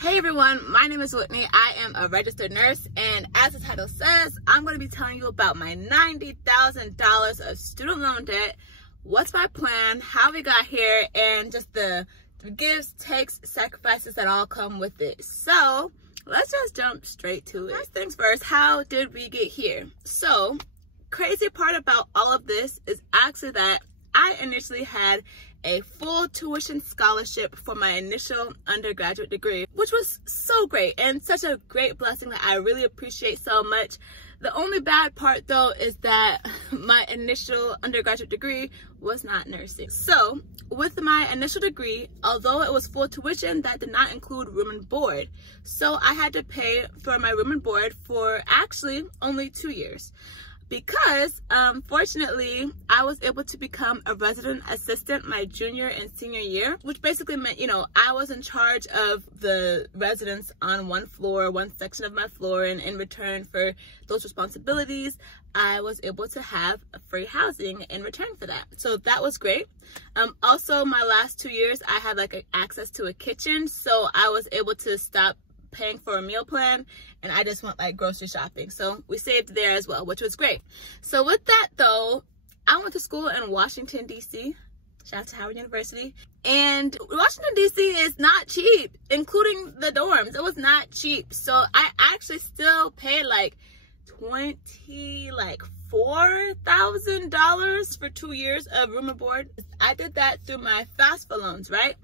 Hey everyone, my name is Whitney. I am a registered nurse, and as the title says, I'm going to be telling you about my $90,000 of student loan debt, what's my plan, how we got here, and just the gives, takes, sacrifices that all come with it. So let's just jump straight to it. First things first, how did we get here? So crazy part about all of this is actually that I initially had a full tuition scholarship for my initial undergraduate degree, which was so great and such a great blessing that I really appreciate so much. The only bad part though is that my initial undergraduate degree was not nursing. So with my initial degree, although it was full tuition, that did not include room and board. So I had to pay for my room and board for actually only 2 years. Because fortunately I was able to become a resident assistant my junior and senior year, which basically meant, I was in charge of the residents on one floor, one section of my floor, and in return for those responsibilities, I was able to have free housing in return for that. So that was great. Also, my last 2 years, I had access to a kitchen, so I was able to stop paying for a meal plan, and I just went grocery shopping. So we saved there as well, which was great. So with that though, I went to school in Washington, D.C. Shout out to Howard University. And Washington, D.C. is not cheap, including the dorms. It was not cheap. So I actually still paid $4,000 for 2 years of room and board. I did that through my FAFSA loans, right?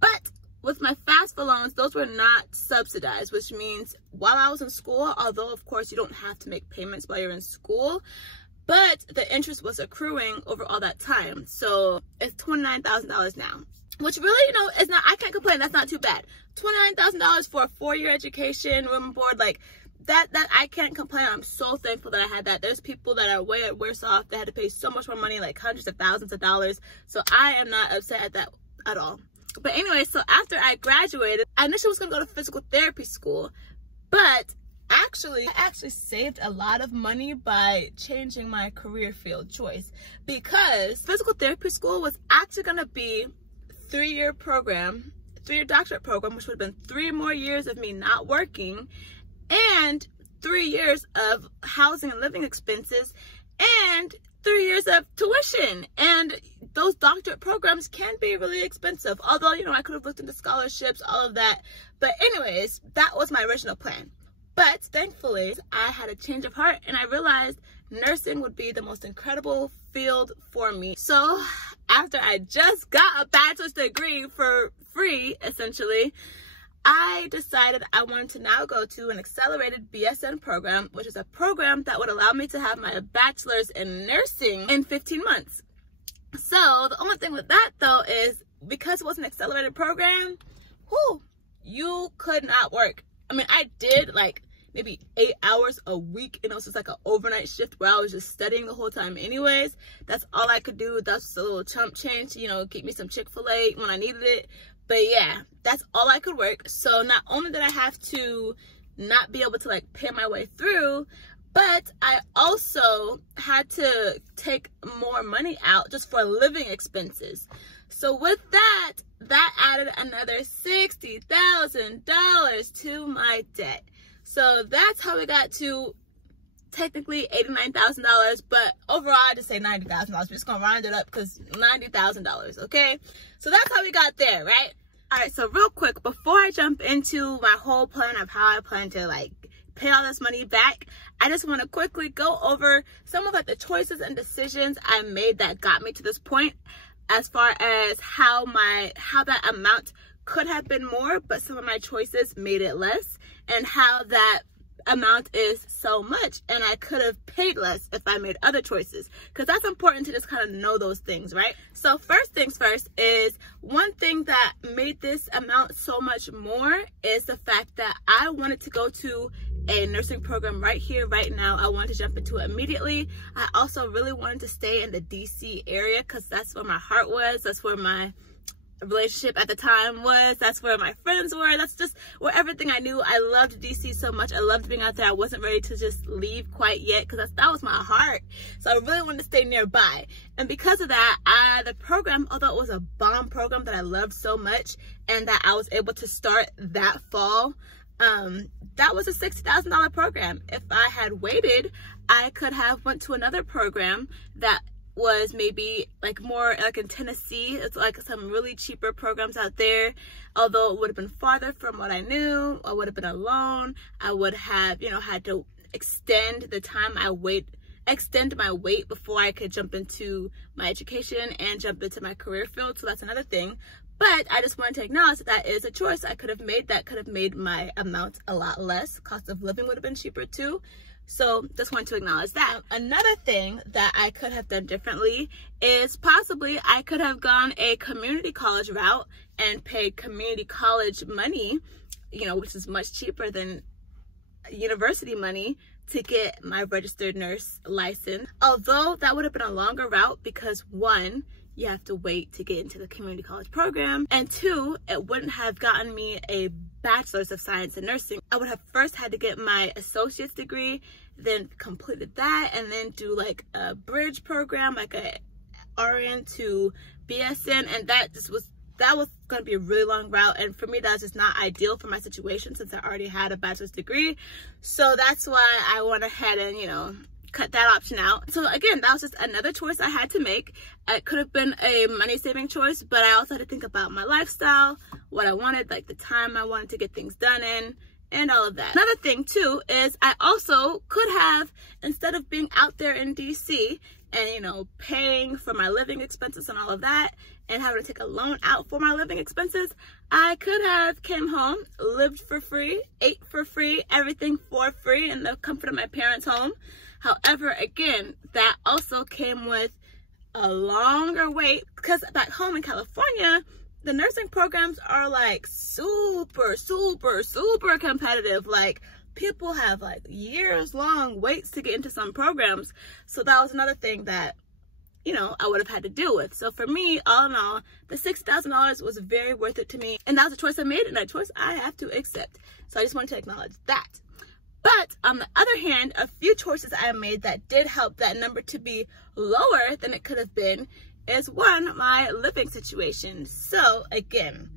But with my FAFSA loans, those were not subsidized, which means while I was in school, although of course you don't have to make payments while you're in school, but the interest was accruing over all that time. So it's $29,000 now, which really, is not, I can't complain. That's not too bad. $29,000 for a 4-year education, room and board, that I can't complain. I'm so thankful that I had that. There's people that are way worse off. They had to pay so much more money, hundreds of thousands of dollars. So I am not upset at that at all. But anyway, so after I graduated, I initially was going to go to physical therapy school, but I actually saved a lot of money by changing my career field choice, because physical therapy school was actually going to be a 3-year program, 3-year doctorate program, which would have been 3 more years of me not working and 3 years of housing and living expenses and 3 years of tuition. And those doctorate programs can be really expensive, although I could have looked into scholarships, all of that. But anyways, that was my original plan. But thankfully I had a change of heart, and I realized nursing would be the most incredible field for me. So after I just got a bachelor's degree for free, essentially, I decided I wanted to now go to an accelerated BSN program, which is a program that would allow me to have my bachelor's in nursing in 15 months. So the only thing with that though is, because it was an accelerated program, you could not work. I mean, I did maybe 8 hours a week, and it was just an overnight shift where I was just studying the whole time anyways. That's all I could do. That's just a little chump change to, get me some Chick-fil-A when I needed it. But yeah, that's all I could work. So not only did I have to not be able to pay my way through, but I also had to take more money out just for living expenses. So with that added another $60,000 to my debt. So that's how we got to technically $89,000, but overall I just say $90,000. We're just gonna round it up because $90,000, okay? So that's how we got there, right? All right, so real quick, before I jump into my whole plan of how I plan to pay all this money back, I just want to quickly go over some of the choices and decisions I made that got me to this point, as far as how that amount could have been more, but some of my choices made it less, and how that amount is so much and I could have paid less if I made other choices, because that's important to just kind of know those things, right? So first things first is, one thing that made this amount so much more is the fact that I wanted to go to a nursing program right here, right now. I wanted to jump into it immediately. I also really wanted to stay in the DC area because that's where my heart was. That's where my relationship at the time was. That's where my friends were. That's just where everything I knew. I loved DC so much. I loved being out there. I wasn't ready to just leave quite yet because that was my heart. So I really wanted to stay nearby. And because of that, the program, although it was a bomb program that I loved so much and that I was able to start that fall, that was a $60,000 program. If I had waited, I could have went to another program that was maybe like more like in Tennessee. It's like some really cheaper programs out there. Although it would have been farther from what I knew, I would have been alone. I would have, you know, had to extend the time extend my wait before I could jump into my education and jump into my career field. So that's another thing. But I just wanted to acknowledge that is a choice I could have made that could have made my amount a lot less. Cost of living would have been cheaper too. So just wanted to acknowledge that. Another thing that I could have done differently is possibly I could have gone a community college route and paid community college money, you know, which is much cheaper than university money, to get my registered nurse license. Although that would have been a longer route because one, you have to wait to get into the community college program, and two, it wouldn't have gotten me a bachelor's of science in nursing. I would have first had to get my associate's degree, then completed that, and then do like a bridge program, like a RN to BSN, and that was going to be a really long route, and for me that's just not ideal for my situation since I already had a bachelor's degree. So that's why I went ahead and, you know, cut that option out. So again, that was just another choice I had to make. It could have been a money-saving choice, but I also had to think about my lifestyle, what I wanted, like the time I wanted to get things done in, and all of that. Another thing too is I also could have, instead of being out there in DC and, you know, paying for my living expenses and all of that and having to take a loan out for my living expenses, I could have came home, lived for free, ate for free, everything for free in the comfort of my parents' home. However, again, that also came with a longer wait because back home in California, the nursing programs are like super, super, super competitive. Like people have like years long waits to get into some programs. So that was another thing that, you know, I would have had to deal with. So for me, all in all, the $6,000 was very worth it to me. And that was a choice I made and a choice I have to accept. So I just wanted to acknowledge that. But on the other hand, a few choices I made that did help that number to be lower than it could have been is one, my living situation. So again,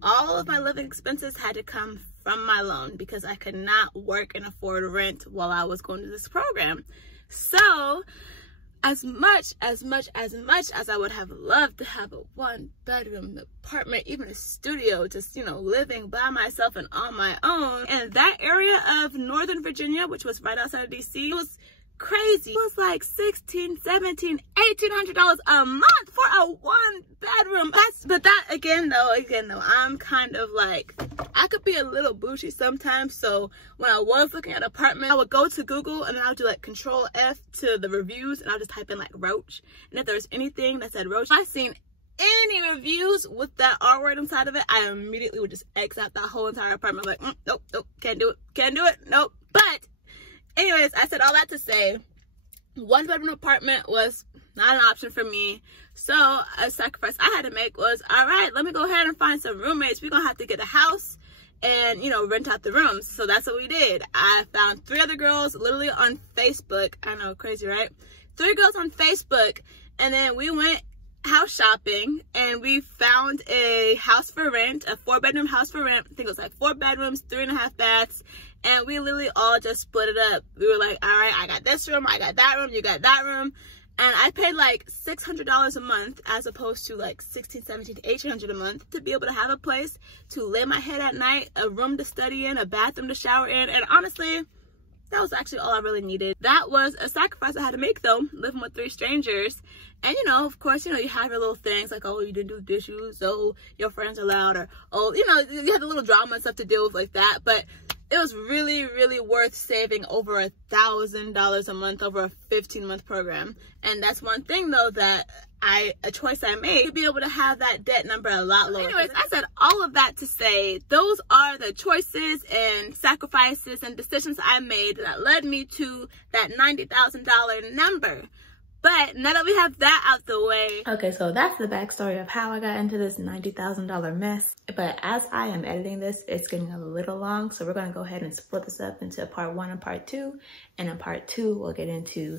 all of my living expenses had to come from my loan because I could not work and afford rent while I was going to this program. So as much as I would have loved to have a 1-bedroom apartment, even a studio, just, you know, living by myself and on my own in that area of Northern Virginia, which was right outside of DC, it was crazy. It was like $1,600, $1,700, $1,800 a month for a 1-bedroom. But that again though, I'm kind of like, I could be a little bougie sometimes. So when I was looking at an apartment, I would go to Google and then I would do like Control F to the reviews and I'll just type in like Roach. And if there's anything that said Roach, if I seen any reviews with that R word inside of it, I immediately would just X out that whole entire apartment. Like, nope, can't do it, nope. But anyways, I said all that to say, 1-bedroom apartment was not an option for me. So a sacrifice I had to make was, all right, let me go ahead and find some roommates. We're going to have to get a house and, you know, rent out the rooms. So that's what we did. I found 3 other girls literally on Facebook. I know, crazy, right? 3 girls on Facebook. And then we went house shopping and we found a house for rent, a 4-bedroom house for rent. I think it was like 4 bedrooms, 3.5 baths. And we literally all just split it up. We were like, all right, I got this room, I got that room, you got that room. And I paid like $600 a month as opposed to like $1,600, $1,700 to $1,800 a month to be able to have a place to lay my head at night, a room to study in, a bathroom to shower in. And honestly, that was actually all I really needed. That was a sacrifice I had to make though, living with 3 strangers. And you know, of course, you know, you have your little things like, oh, you didn't do the dishes, oh, your friends are loud, or, oh, you know, you have the little drama and stuff to deal with like that. But it was really, really worth saving over $1,000 a month over a 15-month program. And that's one thing though that a choice I made to be able to have that debt number a lot lower. Anyways, I said all of that to say those are the choices and sacrifices and decisions I made that led me to that $90,000 number. But now that we have that out the way. Okay, so that's the backstory of how I got into this $90,000 mess. But as I am editing this, it's getting a little long. So we're gonna go ahead and split this up into part 1 and part 2. And in part 2, we'll get into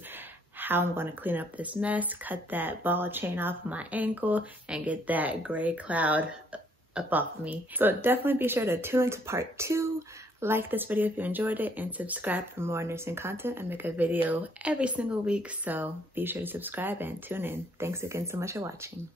how I'm gonna clean up this mess, cut that ball chain off my ankle, and get that gray cloud up off of me. So definitely be sure to tune into part 2. Like this video if you enjoyed it, and subscribe for more nursing content. I make a video every single week, so be sure to subscribe and tune in. Thanks again so much for watching.